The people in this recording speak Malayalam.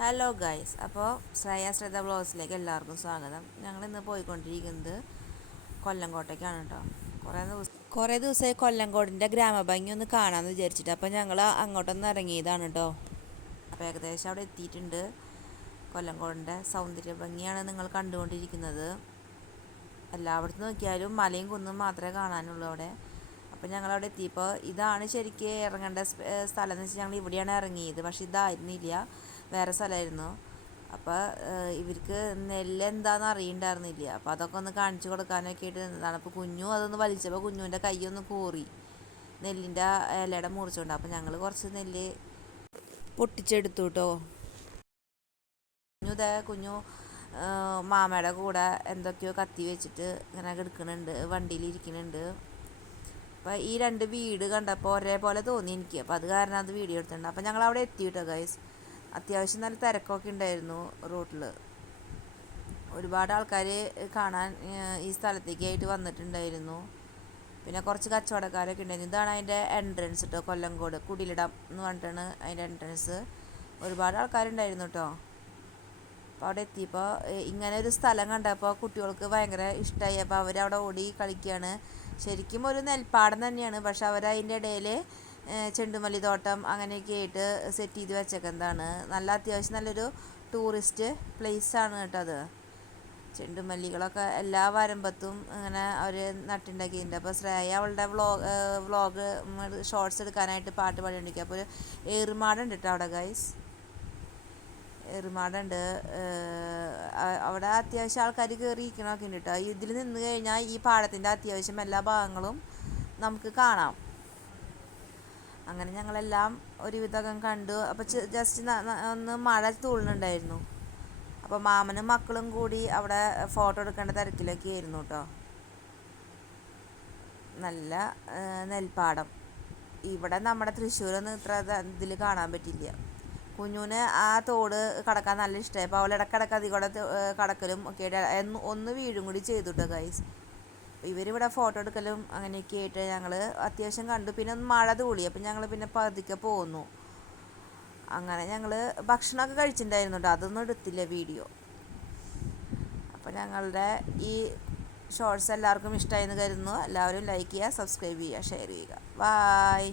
ഹലോ ഗൈസ്, അപ്പോൾ ശ്രേയ ബ്ലോഗ്സിലേക്ക് എല്ലാവർക്കും സ്വാഗതം. ഞങ്ങളിന്ന് പോയിക്കൊണ്ടിരിക്കുന്നത് കൊല്ലങ്കോട്ടേക്കാണ് കേട്ടോ. കുറേ ദിവസമായി കൊല്ലങ്കോടിൻ്റെ ഗ്രാമഭംഗി ഒന്ന് കാണാമെന്ന് വിചാരിച്ചിട്ട് അപ്പോൾ ഞങ്ങൾ അങ്ങോട്ടൊന്ന് ഇറങ്ങിയതാണ് കേട്ടോ. അപ്പോൾ ഏകദേശം അവിടെ എത്തിയിട്ടുണ്ട്. കൊല്ലങ്കോടിൻ്റെ സൗന്ദര്യ ഭംഗിയാണ് നിങ്ങൾ കണ്ടുകൊണ്ടിരിക്കുന്നത്. എല്ലായിടത്തും നോക്കിയാലും മലയും കുന്നും മാത്രമേ കാണാനുള്ളൂ അവിടെ. അപ്പോൾ ഞങ്ങളവിടെ എത്തിയപ്പോൾ ഇതാണ് ശരിക്കും ഇറങ്ങേണ്ട സ്ഥലം എന്ന് വെച്ചാൽ ഞങ്ങൾ ഇവിടെയാണ് ഇറങ്ങിയത്. പക്ഷെ ഇതായിരുന്നില്ല, വേറെ സ്ഥലമായിരുന്നു. അപ്പോൾ ഇവർക്ക് നെല്ല് എന്താണെന്ന് അറിയണ്ടായിരുന്നില്ല. അപ്പോൾ അതൊക്കെ ഒന്ന് കാണിച്ചു കൊടുക്കാനൊക്കെ ആയിട്ട് നിന്നതാണ്. അപ്പോൾ കുഞ്ഞു അതൊന്ന് വലിച്ചപ്പോൾ കുഞ്ഞുവിൻ്റെ കൈയൊന്ന് കോറി നെല്ലിൻ്റെ ഇലയുടെ മുറിച്ചുകൊണ്ട്. അപ്പോൾ ഞങ്ങൾ കുറച്ച് നെല്ല് പൊട്ടിച്ചെടുത്തു കേട്ടോ. കുഞ്ഞു മാമയുടെ കൂടെ എന്തൊക്കെയോ കത്തി വെച്ചിട്ട് ഇങ്ങനെ എടുക്കുന്നുണ്ട്, വണ്ടിയിലിരിക്കുന്നുണ്ട്. അപ്പോൾ ഈ രണ്ട് വീട് കണ്ടപ്പോൾ ഒരേപോലെ തോന്നി എനിക്ക്. അപ്പോൾ അത് കാരണം അത് വീഡിയോ എടുത്തിട്ടുണ്ട്. അപ്പോൾ ഞങ്ങൾ അവിടെ എത്തിയിട്ടോ ഗൈസ്. അത്യാവശ്യം നല്ല തിരക്കൊക്കെ ഉണ്ടായിരുന്നു റൂട്ടിൽ. ഒരുപാട് ആൾക്കാർ കാണാൻ ഈ സ്ഥലത്തേക്കായിട്ട് വന്നിട്ടുണ്ടായിരുന്നു. പിന്നെ കുറച്ച് കച്ചവടക്കാരൊക്കെ ഉണ്ടായിരുന്നു. ഇതാണ് അതിൻ്റെ എൻട്രൻസ് കേട്ടോ, കൊല്ലങ്കോട് കുടിലിടം എന്ന് പറഞ്ഞിട്ടാണ് അതിൻ്റെ എൻട്രൻസ്. ഒരുപാട് ആൾക്കാരുണ്ടായിരുന്നു കേട്ടോ. അപ്പോൾ അവിടെ എത്തിയപ്പോൾ ഇങ്ങനെ ഒരു സ്ഥലം കണ്ടപ്പോൾ കുട്ടികൾക്ക് ഭയങ്കര ഇഷ്ടമായി. അപ്പോൾ അവരവിടെ ഓടി കളിക്കുകയാണ്. ശരിക്കും ഒരു നെൽപ്പാടം തന്നെയാണ്, പക്ഷെ അവരതിൻ്റെ ഇടയിൽ ചെണ്ടുമല്ലി തോട്ടം അങ്ങനെയൊക്കെ ആയിട്ട് സെറ്റ് ചെയ്ത് വെച്ചേക്കുന്നതാണ്. നല്ല അത്യാവശ്യം നല്ലൊരു ടൂറിസ്റ്റ് പ്ലേസാണ് കേട്ടോ അത്. ചെണ്ടുമല്ലികളൊക്കെ എല്ലാ വരമ്പത്തും ഇങ്ങനെ അവർ നട്ടുണ്ടാക്കിയിട്ടുണ്ട്. അപ്പോൾ ശ്രേയ അവളുടെ വ്ളോഗ് ഷോർട്സ് എടുക്കാനായിട്ട് പാട്ട് പാടിക്കൊണ്ടിരിക്കുക. അപ്പോൾ ഒരു ഏറുമാടുണ്ട് കേട്ടോ അവിടെ ഗൈസ്. എറുമാടുണ്ട് അവിടെ. അത്യാവശ്യം ആൾക്കാർ കയറിയിരിക്കണമൊക്കെ ഉണ്ട് കേട്ടോ. ഇതിൽ നിന്ന് കഴിഞ്ഞാൽ ഈ പാടത്തിൻ്റെ അത്യാവശ്യം എല്ലാ ഭാഗങ്ങളും നമുക്ക് കാണാം. അങ്ങനെ ഞങ്ങളെല്ലാം ഒരുവിധം കണ്ടു. അപ്പോൾ ജസ്റ്റ് ഒന്ന് മഴ തൂളുന്നുണ്ടായിരുന്നു. അപ്പോൾ മാമനും മക്കളും കൂടി അവിടെ ഫോട്ടോ എടുക്കേണ്ട തിരക്കിലൊക്കെ ആയിരുന്നു കേട്ടോ. നല്ല നെൽപ്പാടം. ഇവിടെ നമ്മുടെ തൃശ്ശൂരൊന്നും ഇത്ര ഇതിൽ കാണാൻ പറ്റില്ല. കുഞ്ഞുവിന് ആ തോട് കടക്കാൻ നല്ല ഇഷ്ടമായി. അപ്പോൾ അവൾ ഇടക്കിടക്ക് അതിൽ കൂടെ കടക്കലും ഒക്കെ ആയിട്ട് ഒന്ന് വീഴും കൂടി ചെയ്തു കേട്ടോ ഗൈസ്. ഇവരിവിടെ ഫോട്ടോ എടുക്കലും അങ്ങനെയൊക്കെ ആയിട്ട് ഞങ്ങൾ അത്യാവശ്യം കണ്ടു. പിന്നെ ഒന്ന് മഴ തൂളി, അപ്പം ഞങ്ങൾ പിന്നെ പതുക്കെ പോന്നു. അങ്ങനെ ഞങ്ങൾ ഭക്ഷണമൊക്കെ കഴിച്ചിട്ടുണ്ടായിരുന്നു കേട്ടോ, അതൊന്നും എടുത്തില്ല വീഡിയോ. അപ്പോൾ ഞങ്ങളുടെ ഈ ഷോർട്സ് എല്ലാവർക്കും ഇഷ്ടമായെന്ന് കരുതുന്നു. എല്ലാവരും ലൈക്ക് ചെയ്യുക, സബ്സ്ക്രൈബ് ചെയ്യുക, ഷെയർ ചെയ്യുക. ബായ്.